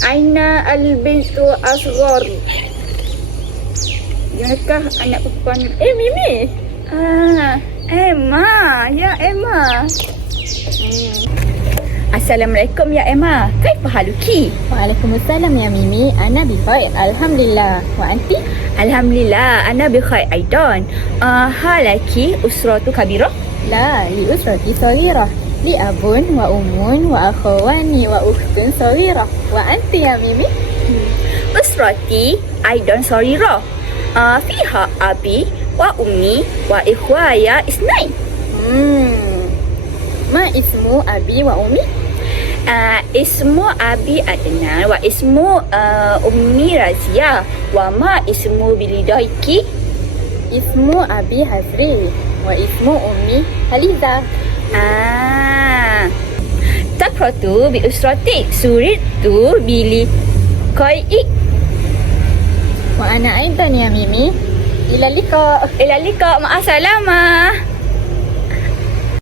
Aina al-bintu asghar. Manakah anak perempuan? Mimi. Emma. Ya, Emma. Assalamualaikum ya Emma. Kaifa haluki? Waalaikumsalam ya Mimi. Ana bikhair. Alhamdulillah. Wa anti? Alhamdulillah, ana bikhair aidan. Halaki usratu kabirah? La, li usrati saghirah. Li abun wa ummun wa akhawani wa ukhtun saghirah. Wa anti ya Mimi? Usrati aidan saghirah. Fiha abi wa ummi wa ikhwaya isnain. Ma ismu abi wa ummi? Ismu abi Adnan wa ismu ummi Razia wa ma ismu bilidaiki. Ismu abi Hazri wa ismu ummi Haliza. Takratu bi usrati suritu bili koi. Wa ana aidan ya Mimi. Ila liqa. Ila liqa, ma'asalama.